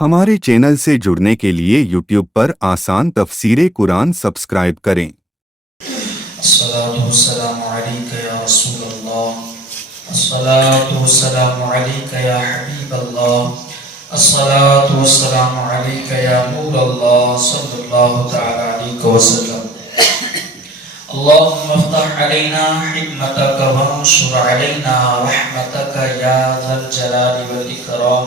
ہمارے چینل سے جڑنے کے لیے یوٹیوب پر آسان تفسیر قرآن سبسکرائب کریں۔ الصلاة والسلام عليك يا رسول الله، الصلاة والسلام عليك يا حبيب الله، الصلاة والسلام عليك يا نور الله صلى الله تعالى عليك وسلم. اللهم افتح علينا حكمتك وانشر علينا رحمتك يا ذا الجلال والإكرام.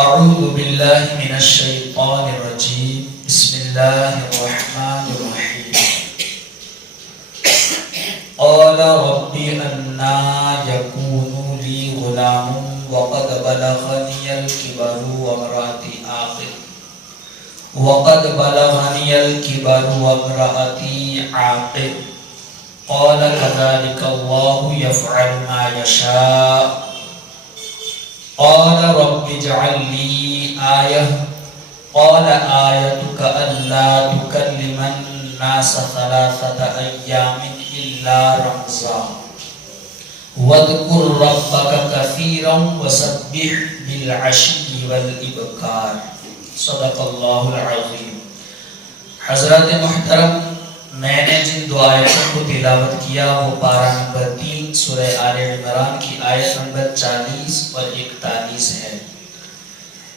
اعوذ بالله من الشيطان الرجيم، بسم الله الرحمن الرحيم. قال رب أنى يكون لي غلام وقد بلغني الكبر وامرأتي عاقر. قال كذلك الله يفعل ما يشاء. قال رب اجعل لي آية. قال آيتك ألا تكلم الناس 3 أيام إلا رمزا واذكر ربك كثيرا وسبح بالعشي والإبكار. صدق اللہ العظیم. حضرات محترم، میں نے جن دو آیتوں کو تلاوت کیا وہ پارہ نمبر 3 سورہ آل عمران کی آیت نمبر 40 اور 41 ہے.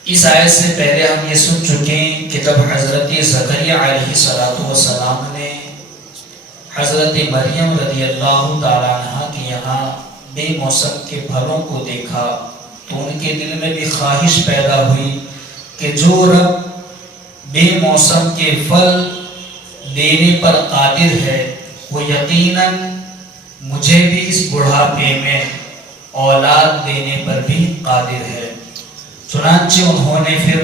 اس آیت سے پہلے ہم یہ سن چکے کہ جب حضرت زکریا علیہ السلام نے حضرت مریم رضی اللہ تعالیٰ عنہ کے یہاں بے موسم کے پھلوں کو دیکھا تو ان کے دل میں بھی خواہش پیدا ہوئی کہ جو رب بے موسم کے پھل دینے پر قادر ہے وہ یقیناً مجھے بھی اس بڑھاپے میں اولاد دینے پر بھی قادر ہے. چنانچہ انہوں نے پھر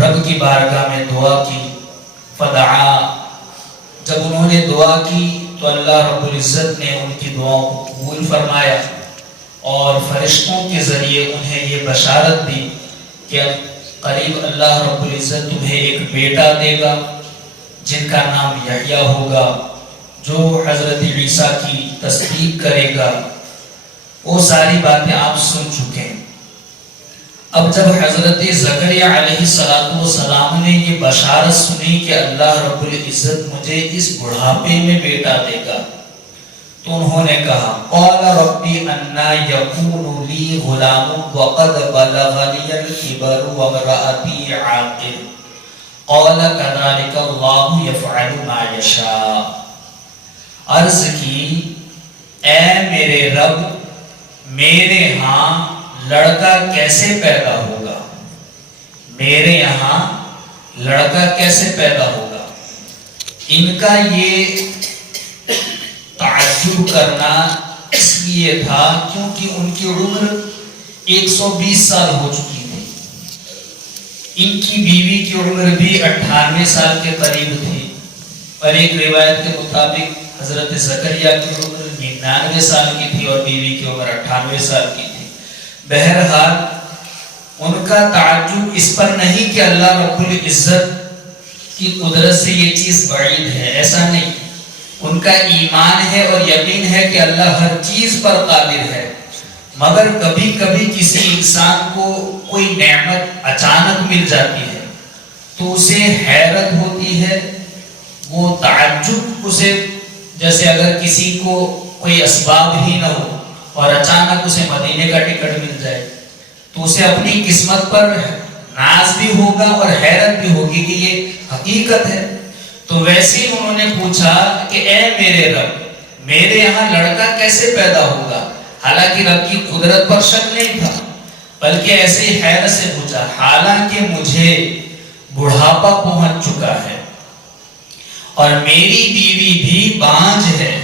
رب کی بارگاہ میں دعا کی. فدعا، جب انہوں نے دعا کی تو اللہ رب العزت نے ان کی دعاؤں کو قبول فرمایا اور فرشتوں کے ذریعے انہیں یہ بشارت دی کہ قریب اللہ رب العزت تمہیں ایک بیٹا دے گا جن کا نام یحییٰ ہوگا، جو حضرت عیسیٰ کی تصدیق کرے گا. وہ ساری باتیں آپ سن چکے ہیں. اب جب حضرت زکریا علیہ السلام نے یہ بشارت سنی کہ اللہ رب العزت مجھے اس بڑھاپے میں بیٹا دے گا تو انہوں نے کہا قال ربی انا یکون لی غلام وقد بلغنی الکبر وامرأتی عاقر. قال کذالک اللہ یفعل ما یشاء. عرض کی اے میرے رب، میرے ہاں لڑکا کیسے پیدا ہوگا؟ میرے یہاں لڑکا کیسے پیدا ہوگا؟ ان کا یہ تعجب کرنا اس لیے تھا کیونکہ ان کی عمر 120 سال ہو چکی تھی. ان کی بیوی کی عمر بھی 98 سال کے قریب تھی اور ایک روایت کے مطابق حضرت زکریا کی عمر 99 سال کی تھی اور بیوی کی عمر 98 سال کی تھی. بہرحال ان کا تعجب اس پر نہیں کہ اللہ رب العزت کی قدرت سے یہ چیز بعید ہے، ایسا نہیں. ان کا ایمان ہے اور یقین ہے کہ اللہ ہر چیز پر قادر ہے، مگر کبھی کبھی کسی انسان کو کوئی نعمت اچانک مل جاتی ہے تو اسے حیرت ہوتی ہے. وہ تعجب اسے، جیسے اگر کسی کو کوئی اسباب ہی نہ ہو اور اچانک اسے مدینے کا ٹکٹ مل جائے تو اسے اپنی قسمت پر ناز بھی ہوگا اور حیرت بھی ہوگی کہ یہ حقیقت ہے. تو ویسے ہی انہوں نے پوچھا کہ اے میرے رب، میرے یہاں لڑکا کیسے پیدا ہوگا؟ حالانکہ رب کی قدرت پر شک نہیں تھا، بلکہ ایسے ہی حیرت سے پوچھا حالانکہ مجھے بڑھاپا پہنچ چکا ہے اور میری بیوی بھی بانجھ ہے.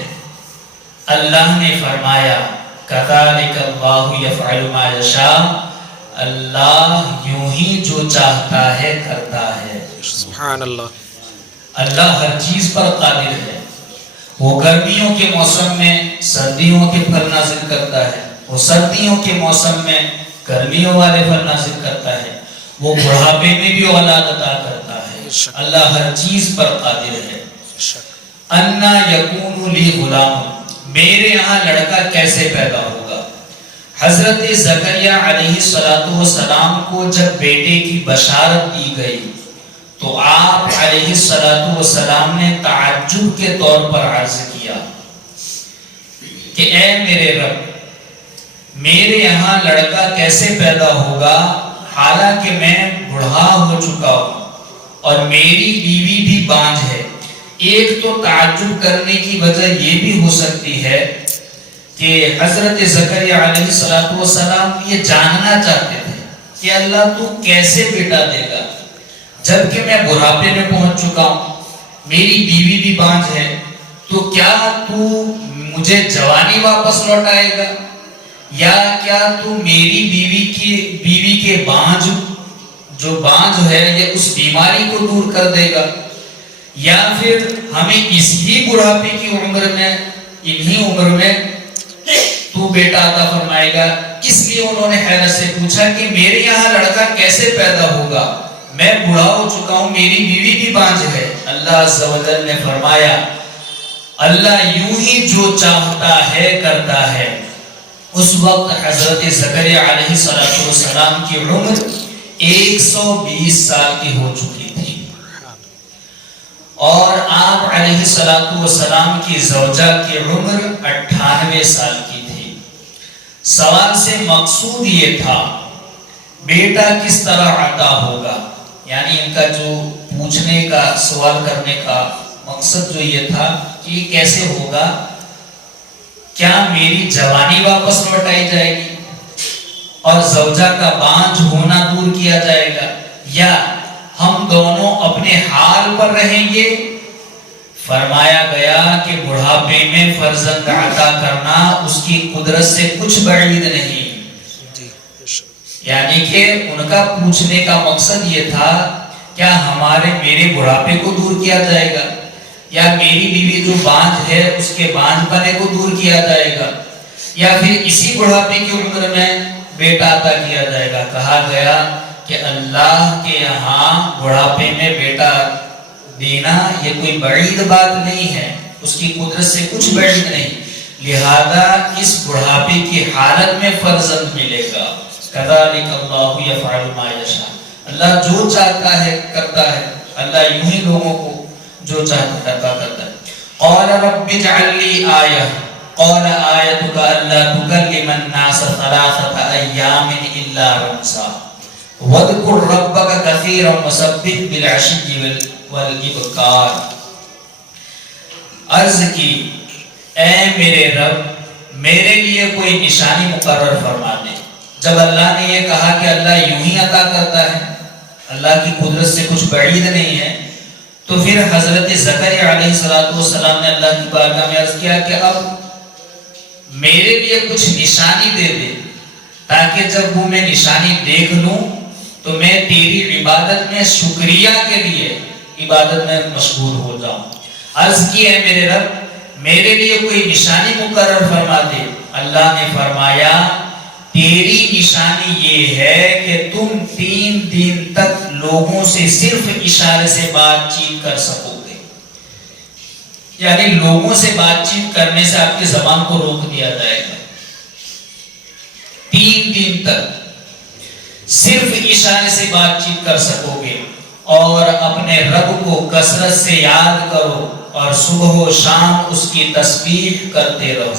اللہ نے فرمایا کذالک اللہ یفعل ما یشاء. اللہ یوں ہی جو چاہتا ہے کرتا ہے. سبحان اللہ. اللہ ہر چیز پر قادر ہے. وہ گرمیوں کے موسم میں سردیوں کے پھل نازل کرتا ہے، وہ سردیوں کے موسم میں گرمیوں والے پھل نازل کرتا ہے، وہ بڑھاپے میں بھی اولاد عطا کرتا ہے. اللہ ہر چیز پر قادر ہے. انا یکون لی غلام، میرے یہاں لڑکا کیسے پیدا ہوگا؟ حضرت زکریا علیہ السلام کو جب بیٹے کی بشارت دی گئی تو آپ علیہ السلام نے تعجب کے طور پر عرض کیا کہ اے میرے رب، میرے یہاں لڑکا کیسے پیدا ہوگا حالانکہ میں بوڑھا ہو چکا ہوں اور میری بیوی بھی بانجھ ہے۔ ایک تو تعجب کرنے کی وجہ یہ بھی ہو سکتی ہے کہ حضرت زکریا علیہ السلام یہ جاننا چاہتے تھے کہ اللہ تو کیسے بیٹا دے گا جبکہ میں بڑھاپے میں پہنچ چکا ہوں، میری بیوی بھی بانجھ ہے، تو کیا تو مجھے جوانی واپس لوٹائے گا، یا کیا تو میری بیوی کے بانجھ جو بانجھ ہے یہ اس بیماری کو دور کر دے گا، یا پھر ہمیں اسی بڑھاپے کی عمر میں انہی عمر میں تو بیٹا عطا فرمائے گا۔ اس لیے انہوں نے حیرت سے پوچھا کہ میرے یہاں لڑکا کیسے پیدا ہوگا، میں بوڑھا ہو چکا ہوں، میری بیوی بھی بانجھ ہے۔ اللہ عز و جل نے فرمایا اللہ یوں ہی جو چاہتا ہے کرتا ہے۔ اس وقت حضرت زکریا علیہ السلام کی عمر 120 سال کی ہو چکی تھی اور آپ علیہ السلام کی زوجہ کی عمر 98 سال کی تھی۔ سوال سے مقصود یہ تھا بیٹا کس طرح عطا ہوگا، یعنی ان کا جو پوچھنے کا سوال کرنے کا مقصد جو یہ تھا کہ یہ کیسے ہوگا، کیا میری جوانی واپس لوٹائی جائے گی اور زوجہ کا بانجھ ہونا دور کیا جائے گا، یا ہم دونوں اپنے حال پر رہیں گے؟ فرمایا گیا کہ بڑھاپے میں فرزند عطا کرنا اس کی قدرت سے کچھ بعید نہیں، یعنی کہ ان کا پوچھنے کا مقصد یہ تھا کیا میرے بڑھاپے کو دور کیا جائے گا، یا میری بیوی جو بانجھ ہے اس کے بانجھ پنے کو دور کیا جائے گا، یا پھر اسی بڑھاپے کی عمر میں بیٹا عطا کیا جائے گا۔ کہا گیا کہ اللہ کے یہاں بڑھاپے میں بیٹا دینا یہ کوئی بعید بات نہیں ہے، اس کی قدرت سے کچھ بعید نہیں، لہذا اس بڑھاپے کی حالت میں فرزند ملے گا۔ کذالک اللہ یفعل ما یشاء، اللہ جو چاہتا ہے کرتا ہے، اللہ یوں ہی لوگوں کو جو چاہتا ہے کرتا ہے۔ قال رب اجعل لی آیہ، قال آیتک الا تکلم الناس 3 ایام الا رمزا واذکر ربک کثیرا وسبح بالعشی والابکار۔ عرض کی اے میرے رب میرے لیے کوئی نشانی مقرر فرما دے۔ جب اللہ نے یہ کہا کہ اللہ یوں ہی عطا کرتا ہے، اللہ کی قدرت سے کچھ بعید نہیں ہے، تو پھر حضرت زکریا علیہ السلام نے اللہ کی بارگاہ میں عرض کیا کہ اب میرے لیے کچھ نشانی دے دے تاکہ جب وہ میں نشانی دیکھ لوں تو میں تیری عبادت میں شکریہ کے لیے عبادت میں مشغول ہو جاؤں۔ عرض کی ہے میرے رب میرے لیے کوئی نشانی مقرر فرما دے۔ اللہ نے فرمایا تیری نشانی یہ ہے کہ تم 3 دن تک لوگوں سے صرف اشارے سے بات چیت کر سکو گے، یعنی لوگوں سے بات چیت کرنے سے آپ کی زبان کو روک دیا جائے گا۔ 3 دن تک صرف اشارے سے بات چیت کر سکو گے اور اپنے رب کو کثرت سے یاد کرو اور صبح و شام اس کی تسبیح کرتے رہو۔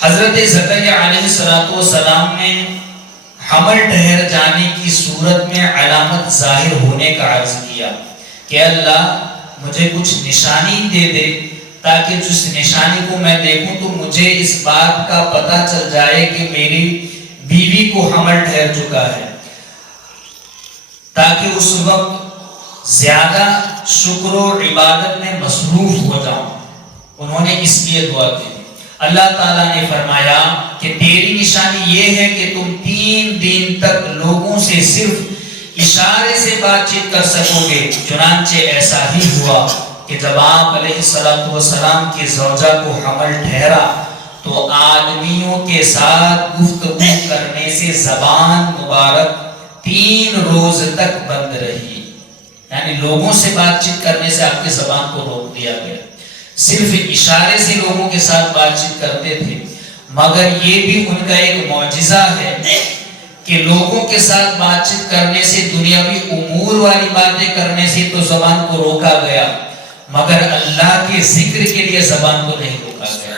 حضرت زکریا علیہ السلام نے حمل ٹھہر جانے کی صورت میں علامت ظاہر ہونے کا عرض کیا کہ اللہ مجھے کچھ نشانی دے دے تاکہ جس نشانی کو میں دیکھوں تو مجھے اس بات کا پتہ چل جائے کہ میری بیوی کو حمل ٹھہر چکا ہے، تاکہ اس وقت زیادہ شکر و عبادت میں مصروف ہو جاؤں۔ انہوں نے اس لیے دعا کی۔ اللہ تعالیٰ نے فرمایا کہ تیری نشانی یہ ہے کہ تم 3 دن تک لوگوں سے صرف اشارے سے بات چیت کر سکو گے۔ چنانچہ ایسا ہی ہوا کہ جب آپ علیہ السلام کی زوجہ کو حمل ٹھہرا تو آدمیوں کے ساتھ گفتگو کرنے سے زبان مبارک 3 روز تک بند رہی، یعنی لوگوں سے بات چیت کرنے سے آپ کی زبان کو روک دیا گیا، صرف اشارے سے لوگوں کے ساتھ بات چیت کرتے تھے۔ مگر یہ بھی ان کا ایک معجزہ ہے کہ لوگوں کے ساتھ بات چیت کرنے سے، دنیاوی امور والی باتیں کرنے سے تو زبان کو روکا گیا، مگر اللہ کے ذکر کے لیے زبان کو نہیں روکا گیا۔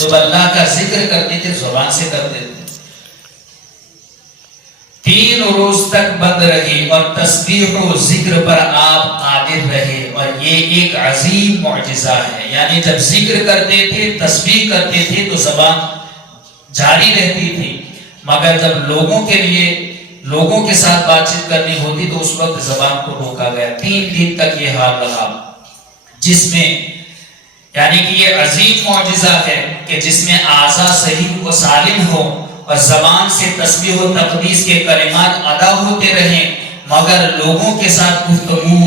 جب اللہ کا ذکر کرتے تھے زبان سے کرتے تھے۔ 3 روز تک بند رہے اور تسبیح و ذکر پر آپ قادر رہے، اور یہ ایک عظیم معجزہ ہے۔ یعنی جب ذکر کرتے تھے، تسبیح کرتے تھے تو زبان جاری رہتی تھی، مگر جب لوگوں کے ساتھ بات چیت کرنی ہوتی تو اس وقت زبان کو روکا گیا۔ 3 دن تک یہ حال رہا، جس میں یعنی کہ یہ عظیم معجزہ ہے کہ جس میں اعضاء صحیح و سالم ہو اور زبان سے تسبیح و تقدیس کے کلمات ادا ہوتے رہیں، مگر لوگوں کے ساتھ گفتگو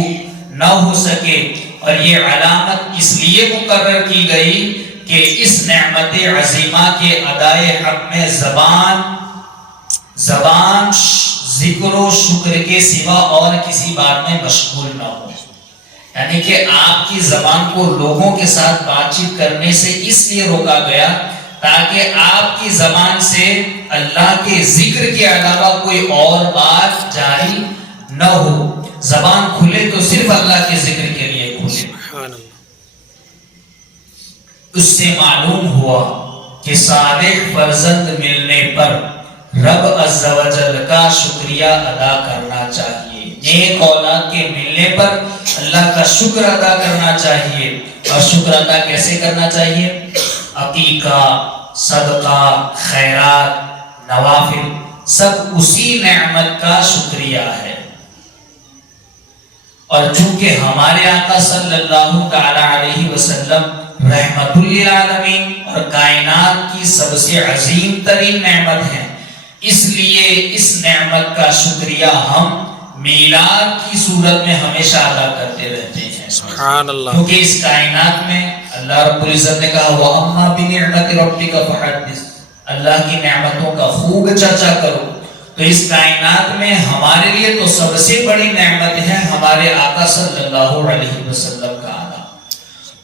نہ ہو سکے۔ اور یہ علامت اس لیے مقرر کی گئی کہ اس نعمت عظیمہ کے ادائے حق میں زبان ذکر و شکر کے سوا اور کسی بات میں مشغول نہ ہو۔ یعنی کہ آپ کی زبان کو لوگوں کے ساتھ بات چیت کرنے سے اس لیے روکا گیا تاکہ آپ کی زبان سے اللہ کے ذکر کے علاوہ کوئی اور بات جاری نہ ہو۔ زبان کھلے تو صرف اللہ کے ذکر کے لیے کھلے۔ اس سے معلوم ہوا کہ صالح فرزند ملنے پر رب عز و جل کا شکریہ ادا کرنا چاہیے، نیک اولاد کے ملنے پر اللہ کا شکر ادا کرنا چاہیے۔ اور شکر ادا کیسے کرنا چاہیے؟ عقیقہ، صدقہ، خیرات، نوافل، سب اسی نعمت کا شکریہ ہے۔ اور چونکہ ہمارے آقا صلی اللہ تعالی علیہ وسلم رحمت للعالمین اور کائنات کی سب سے عظیم ترین نعمت ہے، اس لیے اس نعمت کا شکریہ ہم میلاد کی صورت میں ہمیشہ ادا کرتے رہتے ہیں۔ سبحان اللہ۔ کیونکہ اس کائنات میں اللہ رب العزت نے کہا وَأَمَّا بِنِعْمَةِ رَبِّكَ فَحَدِّثْ، اللہ کی نعمتوں کا خوب چرچا کرو۔ تو اس کائنات میں ہمارے لیے تو سب سے بڑی نعمت ہے ہمارے آقا صلی اللہ علیہ وسلم کا آنا۔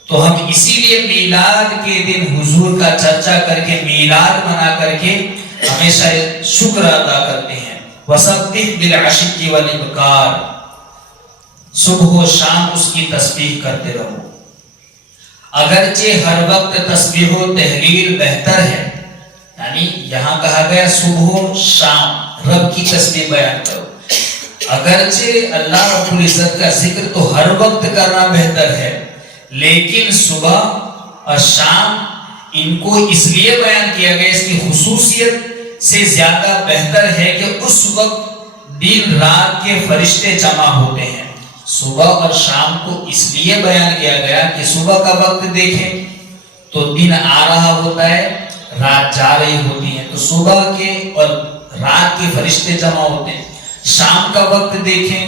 تو ہم اسی لیے میلاد کے دن حضور کا چرچا کر کے، میلاد منا کر کے ہمیشہ شکر ادا کرتے ہیں۔ وَسَبِّحْ بِالْعَشِيِّ وَالْإِبْكَارِ، صبح و شام اس کی تسبیح کرتے رہو۔ اگرچہ ہر وقت تسبیح و تحلیل بہتر ہے، یعنی یہاں کہا گیا صبح و شام رب کی تسبیح بیان کرو۔ اگرچہ اللہ رب العزت کا ذکر تو ہر وقت کرنا بہتر ہے، لیکن صبح اور شام ان کو اس لیے بیان کیا گیا، اس کی خصوصیت سے زیادہ بہتر ہے کہ اس وقت دن رات کے فرشتے جمع ہوتے ہیں۔ صبح اور شام کو اس لیے بیان کیا گیا کہ صبح کا وقت دیکھیں تو دن آ رہا ہوتا ہے، رات جا رہی ہوتی ہے، تو صبح کے اور رات کے فرشتے جمع ہوتے ہیں۔ شام کا وقت دیکھیں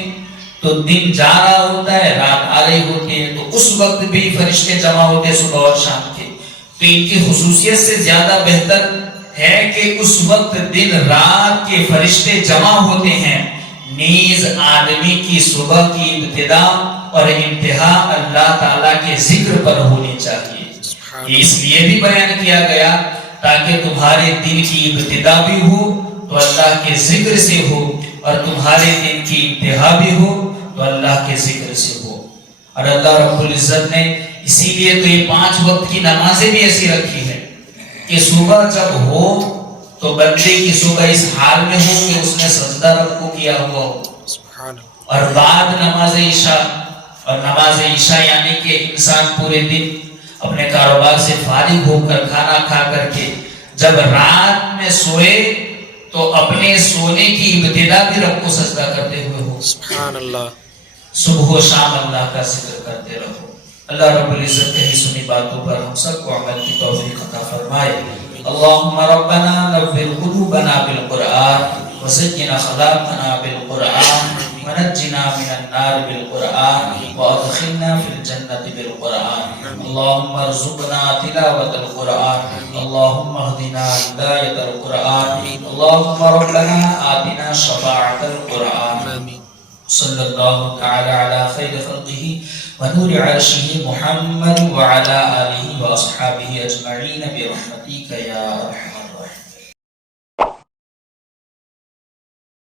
تو دن جا رہا ہوتا ہے، رات آ رہی ہوتی ہے، تو اس وقت بھی فرشتے جمع ہوتے ہیں صبح اور شام کے۔ تو ان کی خصوصیت سے زیادہ بہتر ہے کہ اس وقت دن رات کے فرشتے جمع ہوتے ہیں، نیز آدمی کی صبح کی ابتدا اور انتہا اللہ تعالیٰ کے ذکر پر ہونی چاہیے۔ یہ اس لیے بھی بیان کیا گیا تاکہ تمہارے دن کی ابتدا بھی ہو تو اللہ کے ذکر سے ہو، اور تمہارے دن کی انتہا بھی ہو تو اللہ کے ذکر سے ہو۔ اور اللہ رب العزت نے اسی لیے تو یہ 5 وقت کی نمازیں بھی ایسی رکھی ہے کہ صبح جب ہو تو بندے کی صبح اس حال میں ہو کہ اس نے سجدہ رب کو کیا ہوا ہو، اور بعد نماز عشاء، اور نماز عشاء یعنی کہ انسان پورے دن اپنے کاروبار سے فارغ ہو کر کھانا کھا کر کے جب رات میں سوئے تو اپنے سونے کی ابتدا بھی رب کو سجدہ کرتے ہوئے ہو۔ سبحان اللہ۔ صبح و شام اللہ کا ذکر کرتے رہو۔ اللہ رب العزت کہی سنی باتوں پر ہم سب کو عمل کی توفیق عطا فرمائے۔ اللہم ربنا نور قلوبنا بالقرآن وزین اخلاقنا بالقرآن ونجنا من النار بالقرآن وادخلنا في الجنة بالقرآن۔ اللہم ارزقنا تلاوة القرآن، اللہم اہدنا ہدایت القرآن، اللہم ربنا آتنا شفاعت القرآن۔ صلی اللہ تعالی علی خیر خلقہ ونور عرشہ محمد وعلی آلہ واصحابہ اجمعین برحمتک یا ارحم